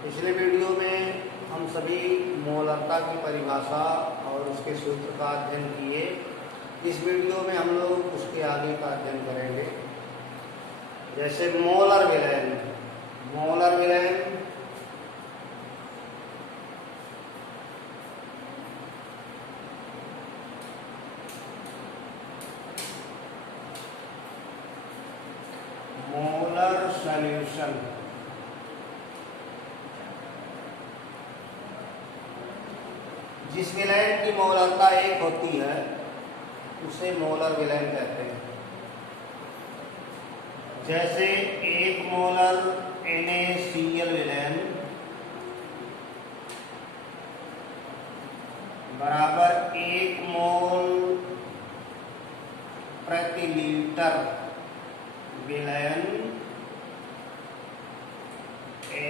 पिछले वीडियो में हम सभी मोलरता की परिभाषा और उसके सूत्र का अध्ययन किए। इस वीडियो में हम लोग उसके आगे का अध्ययन करेंगे। जैसे मोलर विलयन। मोलर विलयन मोलर सॉल्यूशन। जिस विलयन की मोलरता 1 होती है उसे मोलर विलयन कहते हैं। जैसे 1 मोलर NaCl विलयन बराबर 1 मोल प्रति लीटर विलयन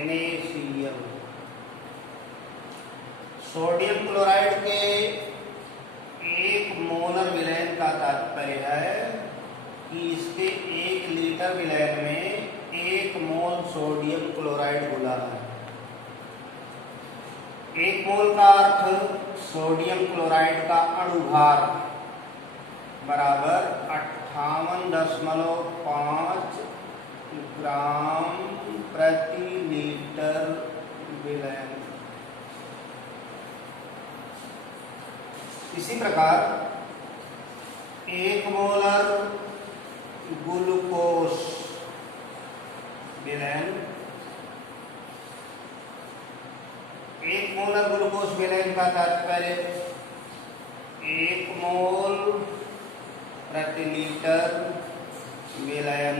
NaCl। सोडियम क्लोराइड के 1 मोलर विलयन का तात्पर्य है कि इसके 1 लीटर विलयन में 1 मोल सोडियम क्लोराइड घुला है। 1 मोल का अर्थ सोडियम क्लोराइड का अणुभार बराबर 58.5 ग्राम प्रति लीटर विलयन। इसी प्रकार 1 मोलर ग्लूकोज विलयन 1 मोलर ग्लूकोज विलयन का तात्पर्य 1 मोल प्रति लीटर विलयन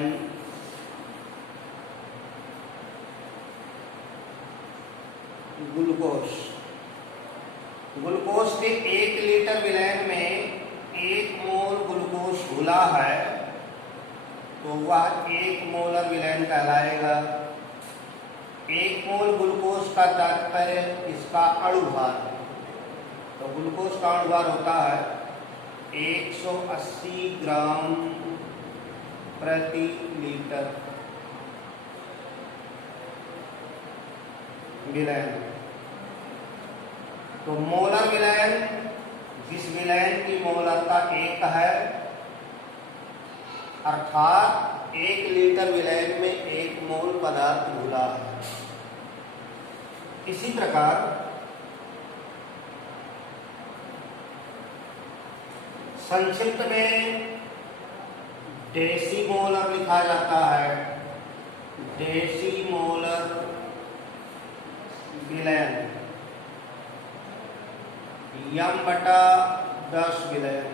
ग्लूकोज। ग्लूकोज के 1 लीटर विलयन में 1 मोल ग्लूकोज घुला है तो वह 1 मोलर विलयन कहलाएगा। 1 मोल ग्लूकोज का तात्पर्य इसका अणुभार है। तो ग्लूकोज का अणुभार होता है 180 ग्राम प्रति लीटर विलयन। तो मोलर विलयन जिस विलयन की मोलरता 1 है अर्थात 1 लीटर विलयन में 1 मोल पदार्थ घुला है। इसी प्रकार संक्षिप्त में डेसीमोलर लिखा जाता है। डेसीमोलर विलयन m/10 विलयन।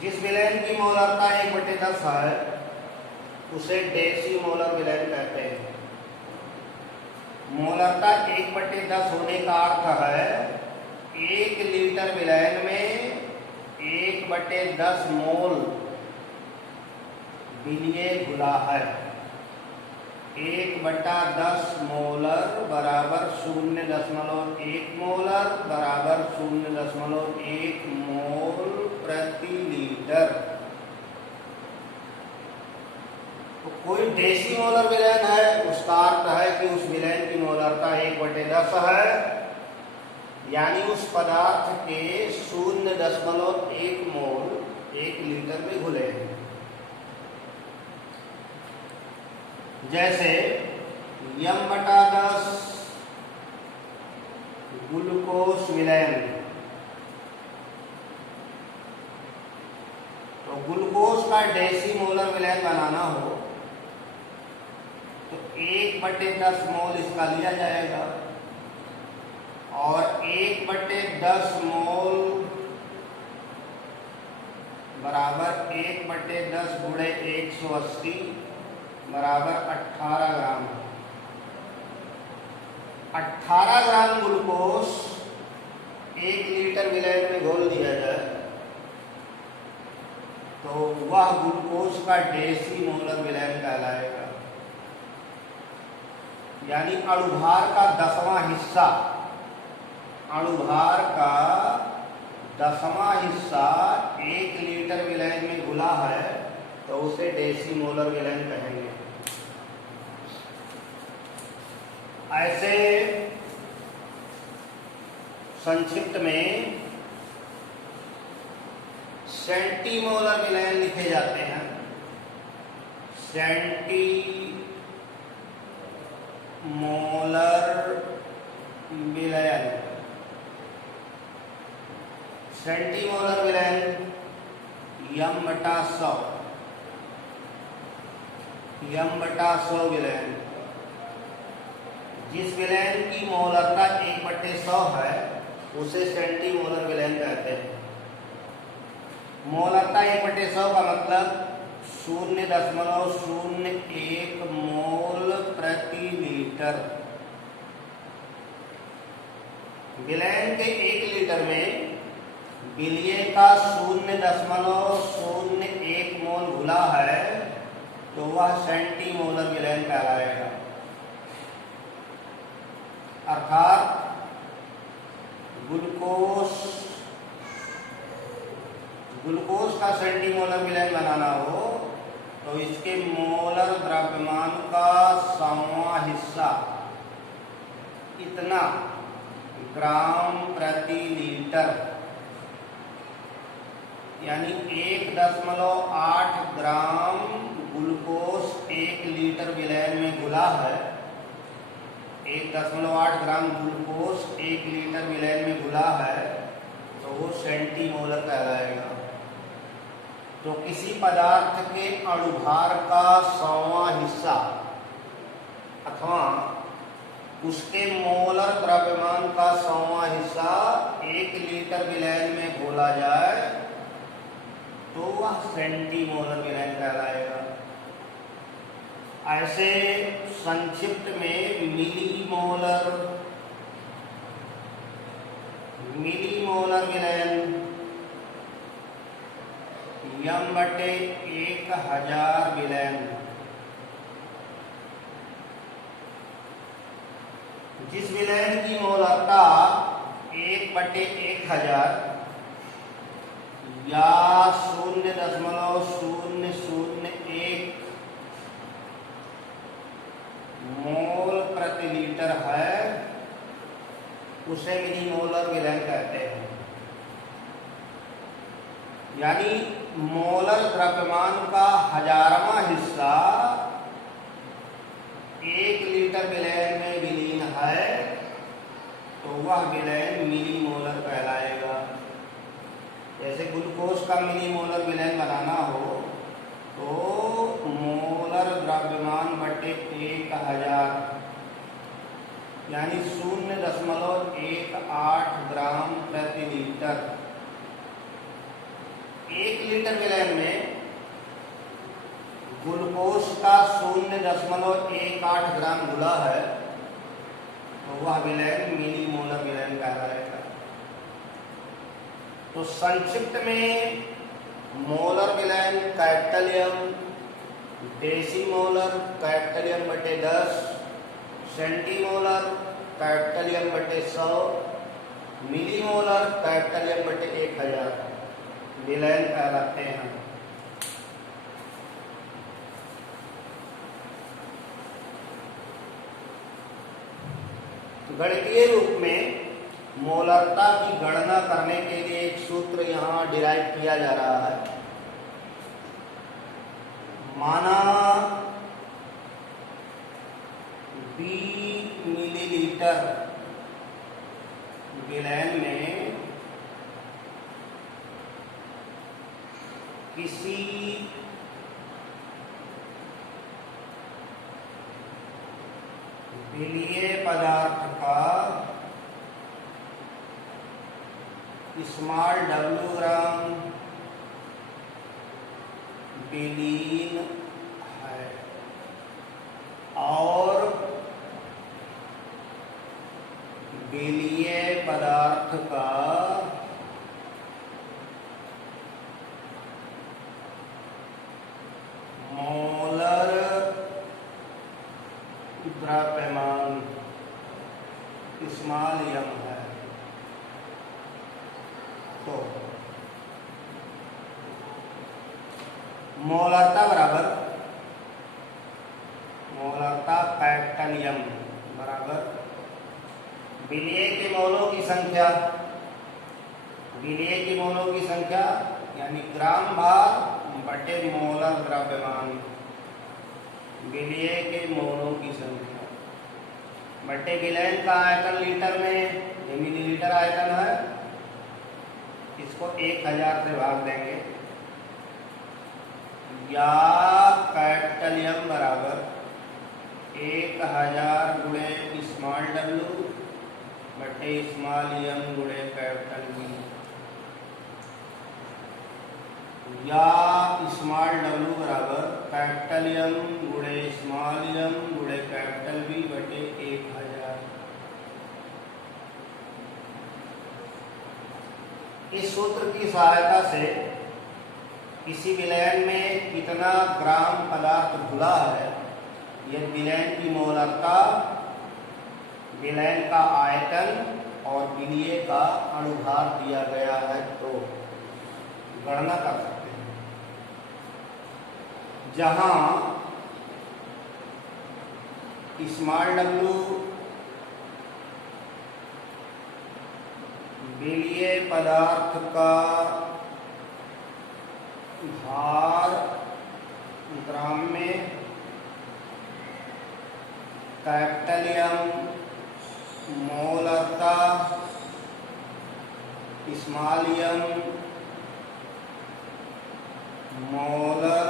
जिस विलयन की मोलरता 1/10 है उसे डेसीमोलर विलयन कहते हैं। मोलरता 1/10 होने का अर्थ है 1 लीटर विलयन में 1/10 मोल विलय घुला है। 1/10 मोलर बराबर 0.1 मोलर बराबर 0.1 मोल प्रति लीटर। तो कोई डेसीमोलर विलयन है उसका अर्थ है कि उस विलयन की मोलरता 1/10 है, यानी उस पदार्थ के 0.1 मोल 1 लीटर में घुले हैं। जैसे m/10 ग्लूकोज विलयन। तो ग्लूकोज का डेसीमोलर विलयन बनाना हो तो 1/10 मोल इसका लिया जाएगा और 1/10 मोल बराबर 1/10 गुणे 180 बराबर 18 ग्राम। 18 ग्राम ग्लूकोज 1 लीटर विलयन में घोल दिया जाए तो वह ग्लूकोज का डेसीमोलर विलयन कहलाएगा। यानी अणुभार का 10वां हिस्सा, अणुभार का 10वां हिस्सा 1 लीटर विलयन में घुला है तो उसे डेसीमोलर विलयन कहेंगे। ऐसे संक्षिप्त में सेंटीमोलर विलयन लिखे जाते हैं। सेंटीमोलर विलयन, सेंटीमोलर विलयन m/100, m/100 विलयन। जिस विलयन की मोलरता 1/100 है उसे सेंटीमोलर विलयन कहते हैं। मोलरता 1/100 का मतलब 0.01 मोल प्रति लीटर। विलयन के 1 लीटर में विलय का 0.01 मोल घुला है तो वह सेंटीमोलर विलयन कहलाएगा। अर्थात ग्लूकोज का सेंटीमोलर विलयन बनाना हो तो इसके मोलर द्रव्यमान का 100वां हिस्सा इतना ग्राम प्रति लीटर, यानी 1.8 ग्राम ग्लूकोज 1 लीटर विलयन में घुला है। 1.8 ग्राम ग्लूकोज 1 लीटर विलयन में घुला है तो वो सेंटीमोलर कहलाएगा। तो किसी पदार्थ के अणुभार का 100वां हिस्सा अथवा उसके मोलर द्रव्यमान का 100वां हिस्सा 1 लीटर विलयन में घोला जाए तो वह सेंटीमोलर विलयन कहलाएगा। ऐसे संक्षिप्त में मिलीमोलर विलयन m/1000 विलयन। जिस विलयन की मोलरता 1/1000 या 0.001 मोल प्रति लीटर है उसे मिलीमोलर विलयन कहते हैं। यानी मोलर द्रव्यमान का 1000वां हिस्सा 1 लीटर विलयन में विलीन है तो वह विलयन मिलीमोलर कहलाएगा। जैसे ग्लूकोज का मिलीमोलर विलयन बनाना हो तो मोलर द्रव्यमान बटे 1000 यानी 0.18 ग्राम प्रति लीटर। 1 लीटर विलयन में ग्लूकोज का 0.18 ग्राम घुला है तो वह विलयन मिलीमोलर विलयन कहलाएगा। तो संक्षिप्त में मोलर विलयन capital M, decimolar capital M/10, centimolar capital M/100, millimolar capital M/1000 विलयन कहलाते हैं। गणितीय रूप में मोलरता की गणना करने के लिए एक सूत्र यहाँ डिराइव किया जा रहा है। माना 20 मिलीलीटर विलयन में किसी विलीय पदार्थ का स्मॉल w ग्राम विलीन है और विलीय पदार्थ का मोलर द्रव्यमान स्मॉल m है। तो मोलरता कैपिटल M बराबर विलय के मोलों की संख्या, विलय के मोलों की संख्या यानी ग्राम भार बटे मोलर द्रव्यमान, विलय के मोलों की संख्या बटे विलयन का आयतन लीटर में, ये मिलीलीटर आयतन है, इसको 1000 से भाग देंगे, या कैपिटल एम बराबर 1000 गुणे स्मॉल डब्ल्यू बटे स्मॉल एम गुणे कैपिटल बी, या स्मॉल डब्ल्यू बराबर कैपिटल एम गुणे स्मॉल एम गुणे कैपिटल बी बटे 1000। इस सूत्र की सहायता से किसी विलयन में कितना ग्राम पदार्थ घुला है, यह विलयन की मोलरता, विलयन का आयतन और विलय का अणुभार दिया गया है तो गणना कर सकते हैं। जहां स्मॉल डब्ल्यू विलय पदार्थ का भार ग्राम में, कैपिटल एम मोलरता, स्मॉल एम मोलर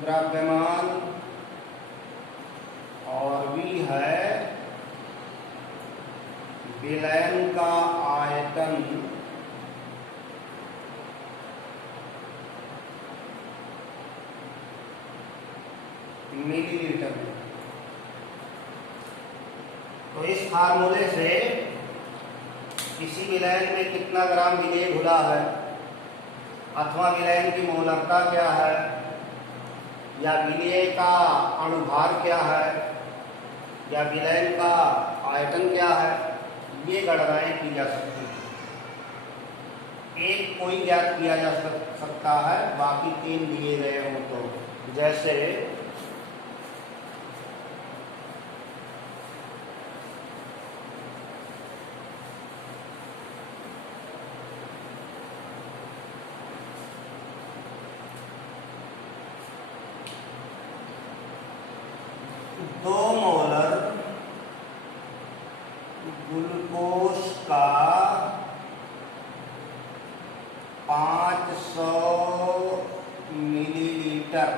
द्रव्यमान और भी है विलयन का आयतन मिलीलीटर में। तो इस फार्मूले से किसी विलयन में कितना ग्राम विलय घुला है अथवा विलयन की मोलरता क्या है या विलय का अणुभार क्या है या विलयन का आयतन क्या है, ये गणनाएं की जा सकती हैं। एक कोई ज्ञात किया जा सकता है, बाकी 3 दिए गए हों तो, जैसे दो मोलर ग्लूकोज का 500 मिलीलीटर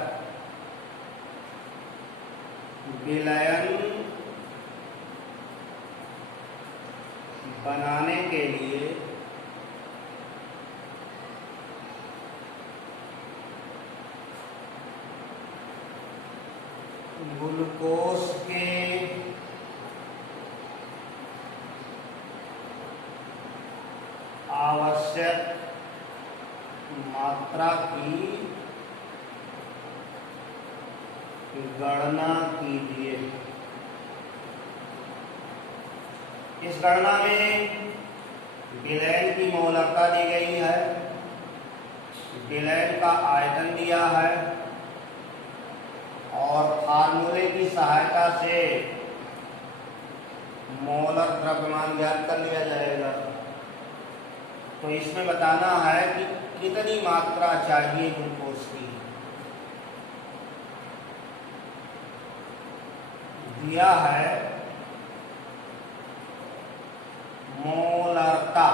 विलयन बनाने के लिए ग्लूकोज के आवश्यक मात्रा की गणना कीजिए। इस गणना में विलयन की मोलरता दी गई है, विलयन का आयतन दिया है और फार्मूले की सहायता से मोलर द्रव्यमान ज्ञात कर लिया जाएगा। तो इसमें बताना है कि कितनी मात्रा चाहिए ग्लूकोज की। दिया है मोलरता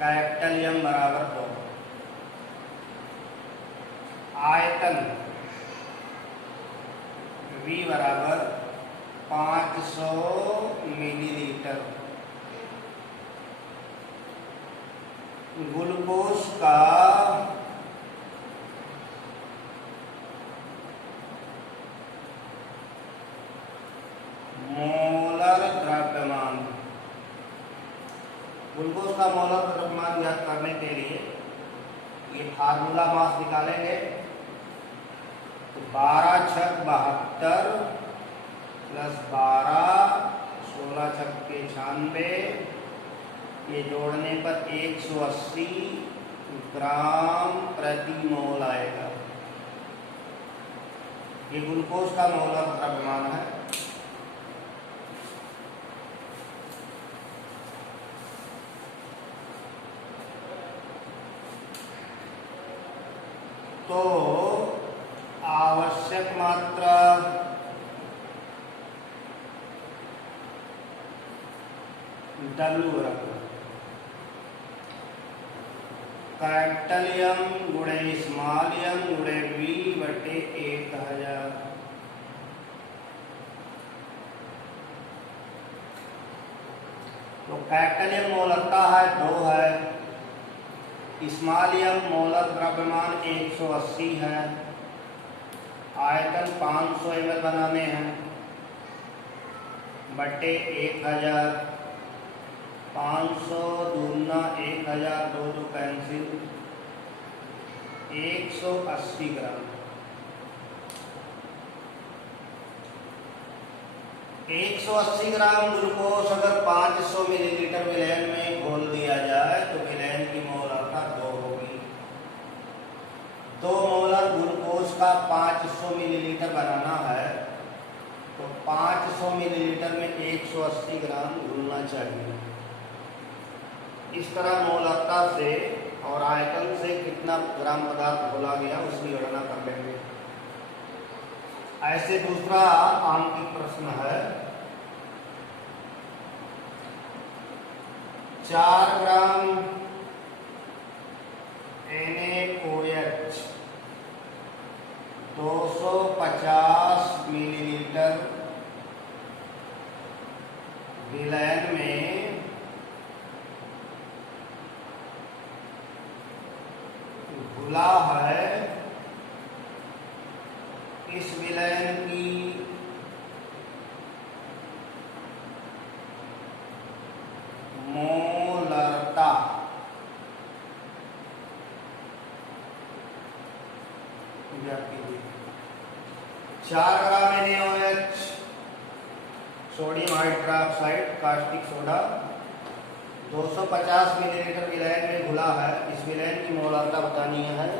कैपिटल एम बराबर 2, आयतन V बराबर 500 मिलीलीटर, ग्लूकोज का मोलर द्रव्यमान, ग्लूकोज का मोलर द्रव्यमान ज्ञात करने के लिए ये फार्मूला मास निकालेंगे तो 12 छक 72 प्लस 12 16 छक्के 96, ये जोड़ने पर 180 ग्राम प्रति मोल आएगा। ये ग्लूकोज का मोलर द्रव्यमान है। तो आवश्यक मात्रा W बराबर कैपिटल एम गुणे स्मॉल एम गुणे V बटे 1000। तो कैपिटल एम मोलरता है 2 है, स्मॉल एम मोलर द्रव्यमान 180 है, आयतन 500 ml बनाने हैं बटे 1000। 500 दूना 1000, 2 कैंसिल, 180 ग्राम। 180 ग्राम ग्लूकोज अगर 500 मिलीलीटर विलयन में घोल दिया जाए तो विलयन की मोलरता 2 होगी। 2 मोलर ग्लूकोज का 500 मिलीलीटर बनाना है तो 500 मिलीलीटर में 180 ग्राम घुलना चाहिए। इस तरह मोलरता से और आयतन से कितना ग्राम पदार्थ घोला गया उसकी गणना कर लेंगे। ऐसे दूसरा आंकिक प्रश्न है, 4 ग्राम NaOH 250 मिलीलीटर विलयन में घुला है। इस विलयन की मोलरता याद कीजिए। 4 ग्राम NaOH sodium hydroxide caustic soda 250 millilitre विलयन में घुला है। इस विलयन की मोलरता बतानी है।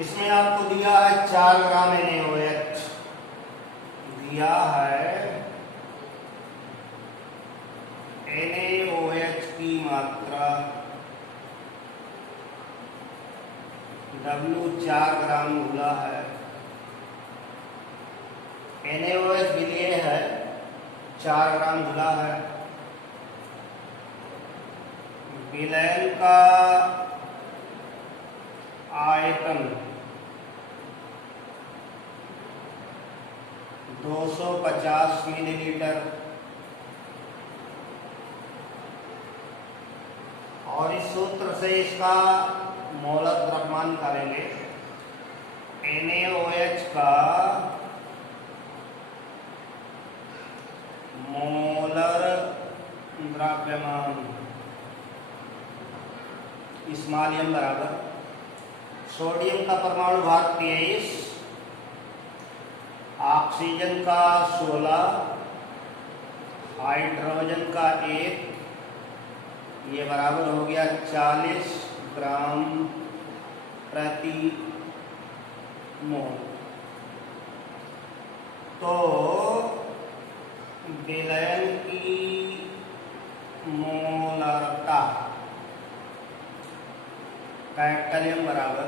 इसमें आपको दिया है 4 ग्राम NaOH, दिया है NaOH की मात्रा W 4 ग्राम घुला है। NaOH विलय है, 4 ग्राम घुला है। विलयन का आयतन 250 मिलीलीटर और इस सूत्र से इसका मोलर द्रव्यमान निकालेंगे। NaOH का मोलर द्रव्यमान स्मॉल बराबर सोडियम का परमाणु भार 23, ऑक्सीजन का 16, हाइड्रोजन का 1, ये बराबर हो गया 40 ग्राम प्रति मोल। तो विलयन की मोलरता कैपिटल बराबर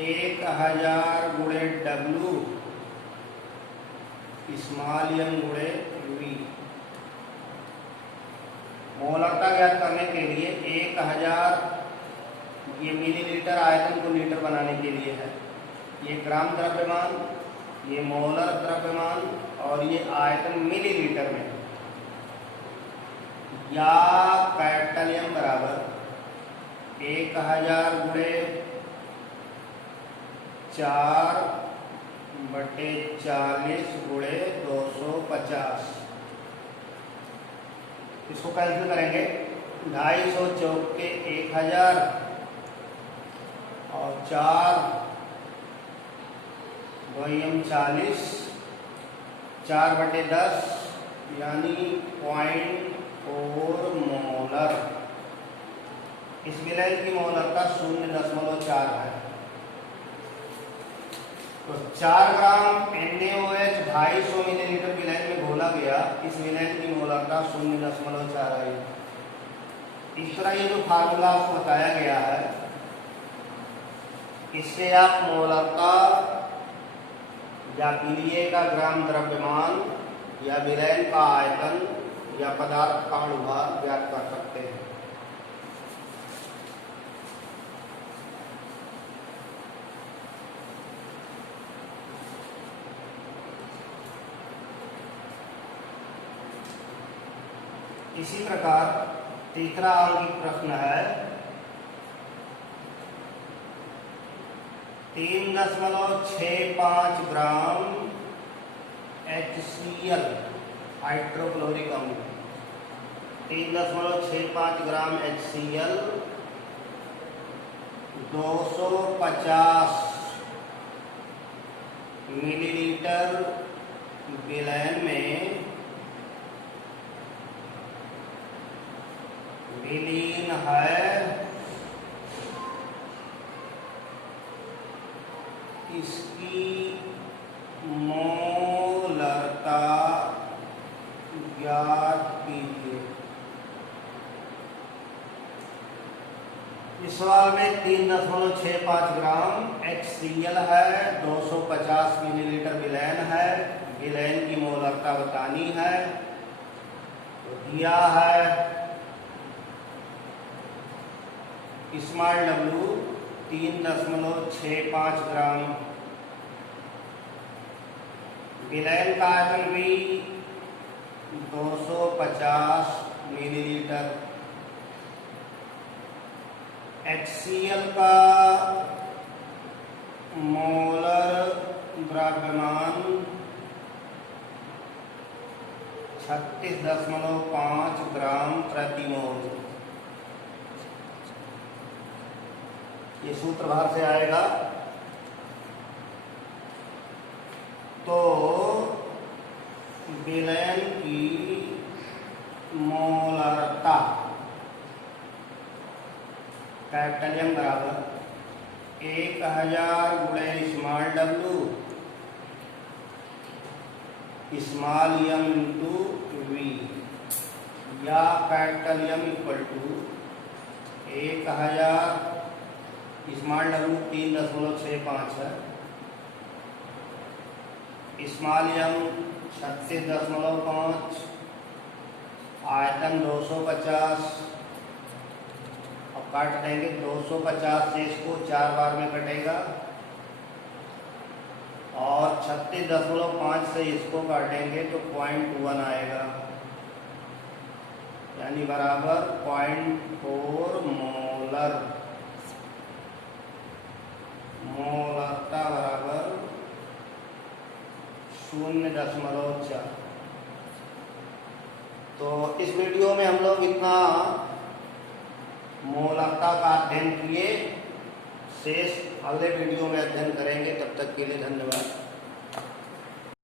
1000 गुणे W स्मॉल गुणे V। मोलरता ज्ञात करने के लिए 1000 ये मिलीलीटर आयतन को लीटर बनाने के लिए है, ये ग्राम द्रव्यमान, ये मोलर द्रव्यमान और ये आयतन मिलीलीटर में, या कैपिटल M बराबर 1000 गुणे 4 बटे 40 गुणे 250। इसको कैंसिल करेंगे 250 चौके 1000 और 4 2 40, 4/10 यानी 0.4 मोलर। इस विलयन की मोलरता 0.4 है। तो 4 ग्राम NaOH 250 मिलीलीटर विलयन में घोला गया। इस विलयन की मोलरता 0.4 आई। इस तरह ये जो फार्मूला आपको बताया गया है, इससे आप मोलरता या पीलिए का ग्राम द्रव्यमान या विलयन का आयतन या पदार्थ का अनुभाग ज्ञात कर सकते हैं। इसी प्रकार तीसरा अंकित प्रश्न है 3.65 ग्राम HCl हाइड्रोक्लोरिक अम्ल, 3.65 ग्राम HCl 250 मिलीलीटर विलयन में विलीन है। इसकी मोलरता ज्ञात कीजिए। इस सवाल में 3.65 ग्राम HCl है, 250 मिलीलीटर विलयन है, विलयन की मोलरता बतानी है। तो दिया है स्मॉल W 3.65 ग्राम, विलयन का आयतन भी 250 मिलीलीटर, HCl का मोलर द्रव्यमान 36.5 ग्राम प्रति मोल। ये सूत्र बाहर से आएगा। तो विलयन की मोलरता कैपिटल M बराबर 1000 गुणे small W small m into V, या capital M equal to 1000 small W 3.65 है, स्मॉल m 36.5, आयतन 250। अब काट देंगे 250 से इसको 4 बार में कटेगा और 36.5 से इसको काटेंगे तो 0.1 आएगा, यानी बराबर 0.4 मोलर। मोलरता बराबर 0.4। तो इस वीडियो में हम लोग इतना मोलरता का अध्ययन किए। शेष अगले वीडियो में अध्ययन करेंगे। तब तक के लिए धन्यवाद।